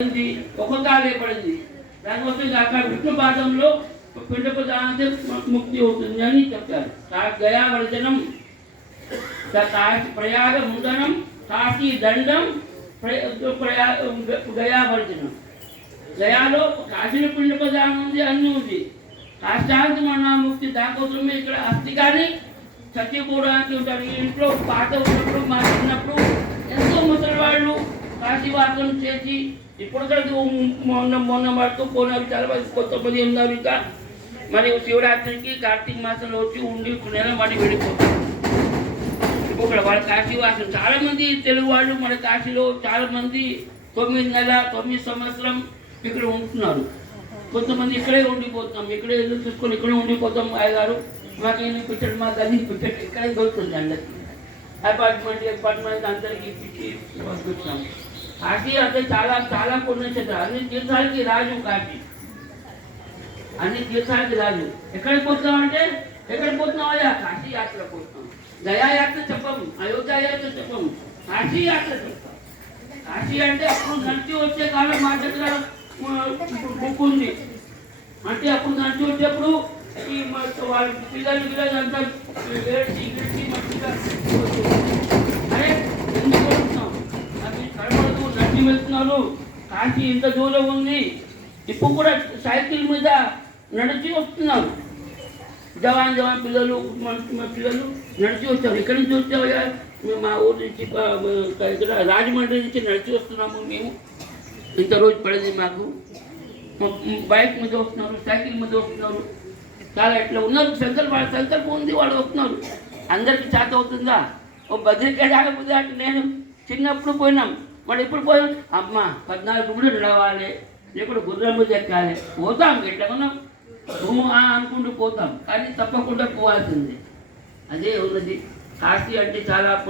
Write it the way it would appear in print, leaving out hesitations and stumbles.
ఒక కాలే పడింది. దానికోసం అక్కడ విష్ణు పాదంలో పిండ ప్రదానంతో ముక్తి అవుతుంది అని చెప్తారు. గయావర్జనం, ప్రయాగ ముందనం, కాశీ దండం, గయావర్జనం. గయాలో కాశీలో పిండ ప్రదానం ఉంది, అన్నీ ఉంది. కాష్టాంతి మన్నా ముక్తి దానికోసమే ఇక్కడ అస్థి కానీ చచ్చిపోవడానికి ఉంటారు. ఇంట్లో పాత ఉన్నప్పుడు మా చిన్నప్పుడు ఎంతో ముసలి వాళ్ళు కాశీవాసం చేసి ఇప్పుడు మొన్న వరకు పోయినారు. చాలా కొంతమంది ఉన్నారు. ఇంకా మరి శివరాత్రికి కార్తీక మాసంలో వచ్చి ఉండి నెల మళ్ళీ వెళ్ళిపోతారు. ఇక్కడ వాళ్ళ కాశీవాసం చాలామంది తెలుగు వాళ్ళు మన కాశీలో చాలామంది 9 నెల 9 సంవత్సరం ఇక్కడ ఉంటున్నారు. కొంతమంది ఇక్కడే ఉండిపోతాం, ఇక్కడే ఎదురు చూసుకొని ఇక్కడే ఉండిపోతాం. అయ్యగారు మాకేమి పెట్టండి, మా గది పెట్టండి, ఇక్కడే దొరుకుతుంది అందరికి. అపార్ట్మెంట్ అందరికి ఇచ్చి పంపిస్తాం. కాశీ అంటే చాలా చాలా పుణ్యక్షేత్రం. అన్ని తీర్థాలకి రాజు కాశీ, అన్ని తీర్థాలకి రాజు. ఎక్కడికి పోతున్నామంటే ఎక్కడికి పోతున్నావా? కాశీ యాత్ర పోతున్నాం. గయా యాత్ర చెప్పము, అయోధ్య యాత్ర చెప్పము, కాశీ యాత్ర చెప్తాం. కాశీ అంటే అప్పుడు నడిచి వచ్చే కాలం మా దగ్గర బుక్ ఉంది. అంటే అప్పుడు నడిచి వచ్చేప్పుడు ఈ వాళ్ళ పిల్లలు అంతా వేసి మంచిగా అరే ఎందుకు వస్తున్నాం, అది కనబడదు, నడిచి వెళ్తున్నారు. కాశీ ఇంత దూరం ఉంది. ఇప్పుడు కూడా సైకిల్ మీద నడిచి వస్తున్నారు. జవాన్ పిల్లలు పిల్లలు నడిచి వచ్చారు. ఎక్కడి నుంచి వచ్చావయ్యా? మా ఊరి నుంచి ఇక్కడ రాజమండ్రి నుంచి నడిచి వస్తున్నాము. మేము ఇంత రోజు పడింది మాకు. బైక్ మీద వస్తున్నారు, సైకిల్ మీద వస్తున్నారు. చాలా ఇట్లా ఉన్నారు. సంకల్పం ఉంది, వాళ్ళు వస్తున్నారు. అందరికీ చేత అవుతుందా? ఓ బద్రికాయ ఆగకపోతే అంటే నేను చిన్నప్పుడు పోయినాం. మరి ఎప్పుడు పోయాం? అమ్మ 14 కూడా నడవాలి, లేకపోతే గుర్రం మీద ఎక్కాలి. పోతాం, ఎట్లా మనం అనుకుంటూ పోతాం, కానీ తప్పకుండా పోవాల్సిందే. అదే ఉన్నది. కాశీ అంటే చాలా